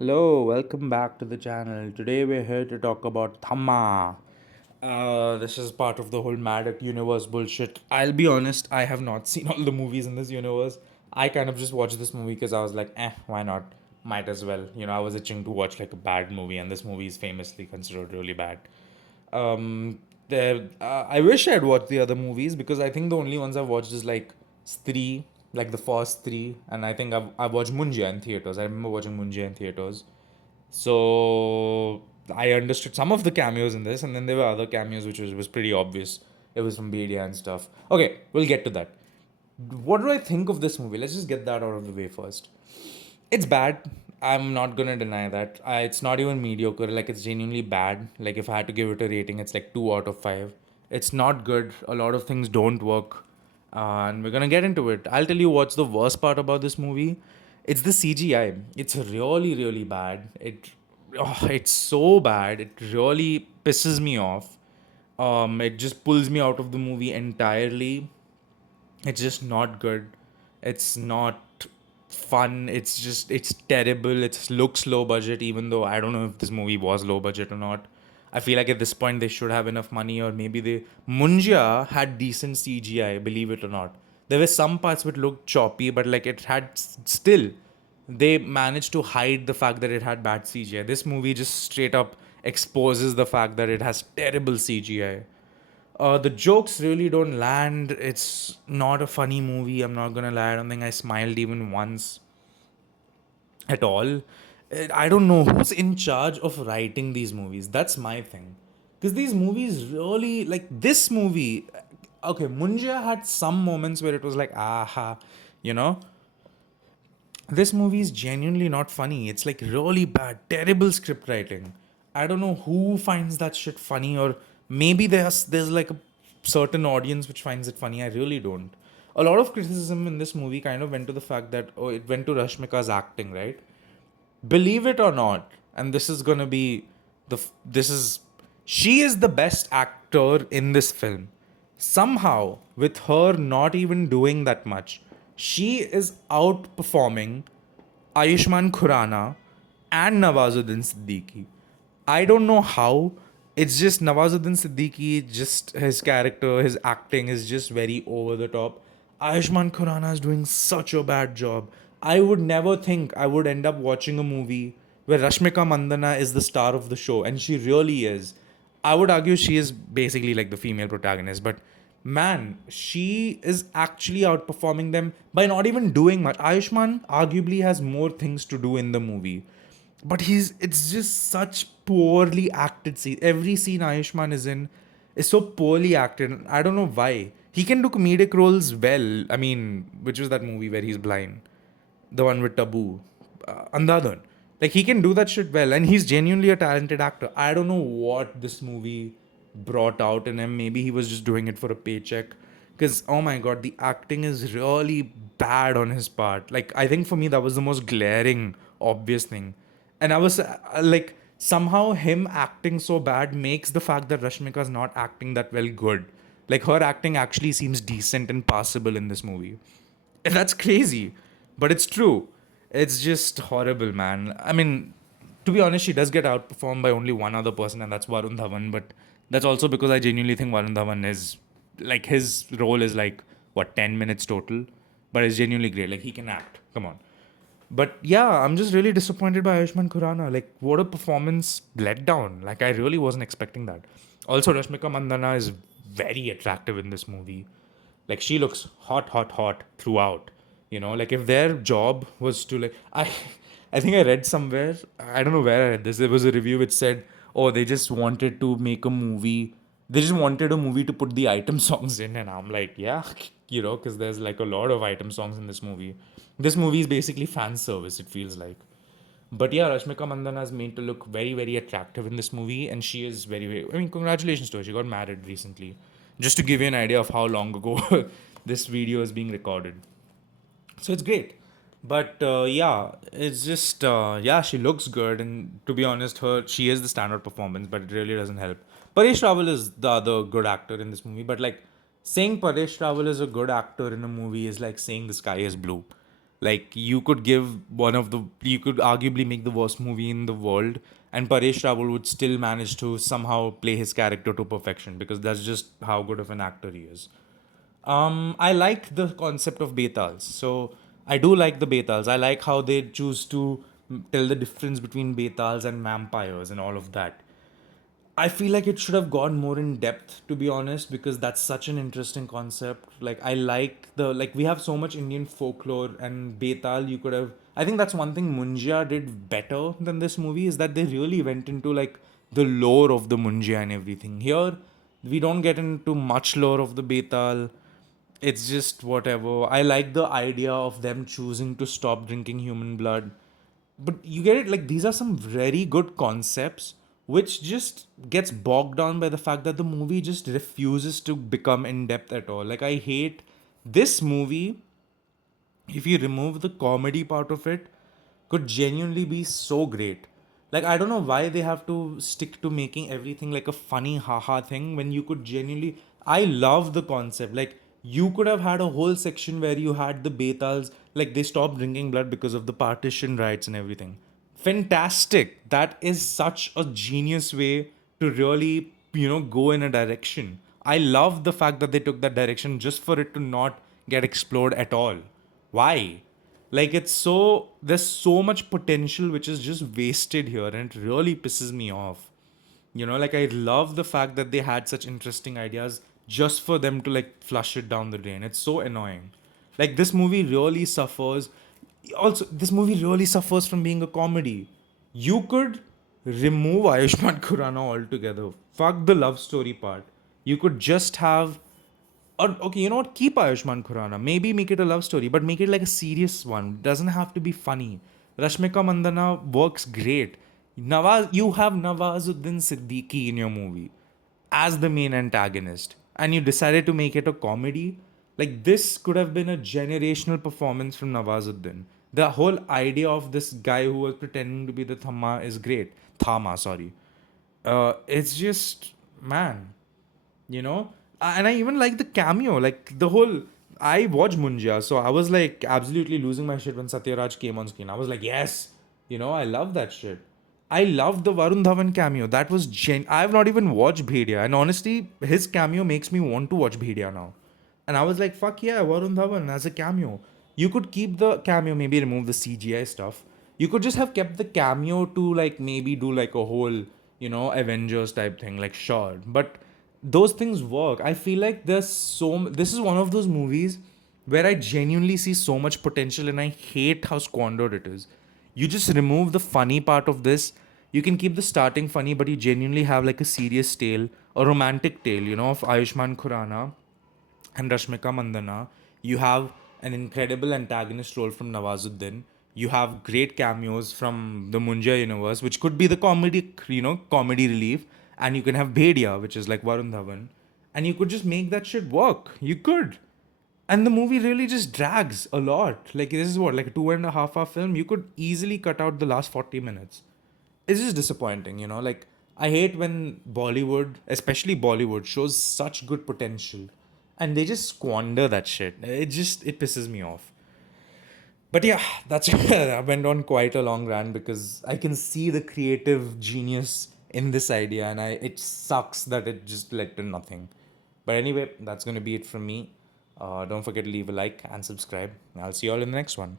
Hello, welcome back to the channel. Today we're here to talk about Thamma. This is part of the whole Maddox universe bullshit. I'll be honest, I have not seen all the movies in this universe. I kind of just watched this movie because I was like, why not? Might as well. I was itching to watch like a bad movie, and this movie is famously considered really bad. I wish I'd watched the other movies because I think the only ones I've watched is like three, like the first three, and I think I've watched Munja in theaters. I remember watching Munja in theaters, so I understood some of the cameos in this, and then there were other cameos which was pretty obvious. It was from Bedia and stuff. Okay, we'll get to that. What do I think of this movie? Let's just get that out of the way first. It's bad. I'm not gonna deny that. It's not even mediocre. Like it's genuinely bad. Like if I had to give it a rating, it's like 2 out of 5. It's not good. A lot of things don't work, and we're gonna get into it. I'll tell you what's the worst part about this movie. It's the CGI. It's really really bad. It's so bad. It really pisses me off. It just pulls me out of the movie entirely. It's just not good. It's not fun. It's terrible. It looks low budget, even though I don't know if this movie was low budget or not. I feel like at this point they should have enough money, or maybe they Munja had decent CGI, believe it or not. There were some parts which looked choppy, but like it had still they managed to hide the fact that it had bad CGI. This movie just straight up exposes the fact that it has terrible CGI. The jokes really don't land. It's not a funny movie. I'm not gonna lie. I don't think I smiled even once at all. I don't know who's in charge of writing these movies. That's my thing. Because these movies really, like this movie, okay, Munja had some moments where it was like, aha, you know? This movie is genuinely not funny. It's like really bad, terrible script writing. I don't know who finds that shit funny, or maybe there's like a certain audience which finds it funny. I really don't. A lot of criticism in this movie kind of went to the fact that it went to Rashmika's acting, right? Believe it or not, and this is gonna be this is she is the best actor in this film. Somehow, with her not even doing that much, she is outperforming Ayushman Khurrana and Nawazuddin Siddiqui. I don't know how. It's just Nawazuddin Siddiqui, just his character, his acting is just very over the top. Ayushman Khurrana is doing such a bad job. I would never think I would end up watching a movie where Rashmika Mandana is the star of the show, and she really is. I would argue she is basically like the female protagonist, but man, she is actually outperforming them by not even doing much. Ayushman arguably has more things to do in the movie, but it's just such poorly acted scene. Every scene Ayushman is in is so poorly acted. I don't know why. He can do comedic roles well. I mean, which was that movie where he's blind? The one with Taboo, Andhadhan. Like he can do that shit well, and he's genuinely a talented actor. I don't know what this movie brought out in him. Maybe he was just doing it for a paycheck. Because oh my god, the acting is really bad on his part. Like I think for me that was the most glaring, obvious thing, and I was like somehow him acting so bad makes the fact that Rashmika's not acting that well good. Like her acting actually seems decent and passable in this movie. And that's crazy, but it's true. It's just horrible, man. I mean, to be honest, she does get outperformed by only one other person, and that's Varun Dhawan. But that's also because I genuinely think Varun Dhawan is like his role is like what 10 minutes total, but it's genuinely great. Like he can act. Come on. But yeah, I'm just really disappointed by Ayushman Khurrana. Like, what a performance letdown. Like, I really wasn't expecting that. Also, Rashmika Mandana is very attractive in this movie. Like, she looks hot, hot, hot throughout. Like if their job was to like, I think I read somewhere. I don't know where I read this. There was a review which said, "Oh, they just wanted to make a movie. They just wanted a movie to put the item songs in," and I'm like, yeah, because there's like a lot of item songs in this movie. This movie is basically fan service. It feels like. But yeah, Rashmika Mandana is made to look very, very attractive in this movie, and she is very, very. I mean, congratulations to her. She got married recently. Just to give you an idea of how long ago this video is being recorded. So it's great. But yeah, it's just yeah, she looks good, and to be honest, she is the standout performance, but it really doesn't help. Paresh Rawal is the other good actor in this movie, but like saying Paresh Rawal is a good actor in a movie is like saying the sky is blue. Like you could give one of the you could arguably make the worst movie in the world, and Paresh Rawal would still manage to somehow play his character to perfection because that's just how good of an actor he is. I like the concept of Betals. So I do like the Betals. I like how they choose to tell the difference between Betals and vampires and all of that. I feel like it should have gone more in depth, to be honest, because that's such an interesting concept. Like I like the like we have so much Indian folklore and Betal. You could have. I think that's one thing Munjia did better than this movie is that they really went into like the lore of the Munjia and everything. Here, we don't get into much lore of the Betal. It's just whatever. I like the idea of them choosing to stop drinking human blood, but you get it, like these are some very good concepts which just gets bogged down by the fact that the movie just refuses to become in depth at all. Like I hate this movie, if you remove the comedy part of it, could genuinely be so great. Like I don't know why they have to stick to making everything like a funny haha thing when you could genuinely. I love the concept. Like you could have had a whole section where you had the Betals, like they stopped drinking blood because of the partition rights and everything. Fantastic. That is such a genius way to really, go in a direction. I love the fact that they took that direction just for it to not get explored at all. Why? Like it's so there's so much potential which is just wasted here and it really pisses me off. Like I love the fact that they had such interesting ideas just for them to like flush it down the drain. It's so annoying. Like this movie really suffers. Also, this movie really suffers from being a comedy. You could remove Ayushmann Khurrana altogether. Fuck the love story part. You could just have or okay, you know what? Keep Ayushmann Khurrana. Maybe make it a love story, but make it like a serious one. Doesn't have to be funny. Rashmika Mandana works great. You have Nawazuddin Siddiqui in your movie as the main antagonist, and you decided to make it a comedy. Like this could have been a generational performance from Nawazuddin. The whole idea of this guy who was pretending to be the Thamma is great. Thamma, sorry. It's just man, you know and I even like the cameo, like the whole. I watched Munja, so I was like absolutely losing my shit when Satyaraj came on screen. I was like, yes, I love that shit. I love the Varun Dhawan cameo. That was I've not even watched Bhedia, and honestly his cameo makes me want to watch Bhedia now. And I was like, fuck yeah, Varun Dhawan as a cameo. You could keep the cameo, maybe remove the CGI stuff. You could just have kept the cameo to like maybe do like a whole, Avengers type thing, like sure. But those things work. I feel like this is one of those movies where I genuinely see so much potential and I hate how squandered it is. You just remove the funny part of this. You can keep the starting funny, but you genuinely have like a serious tale, a romantic tale, of Ayushman Khurrana and Rashmika Mandana. You have an incredible antagonist role from Nawazuddin. You have great cameos from the Munja universe, which could be the comedy relief. And you can have Bhedia, which is like Varun Dhawan. And you could just make that shit work. You could. And the movie really just drags a lot. Like, this is what, like a 2.5 hour film? You could easily cut out the last 40 minutes. It's just disappointing, Like, I hate when Bollywood, especially Bollywood, shows such good potential and they just squander that shit. It pisses me off. But yeah, that's I went on quite a long rant because I can see the creative genius in this idea, and it sucks that it just led to nothing. But anyway, that's gonna be it from me. Don't forget to leave a like and subscribe. I'll see you all in the next one.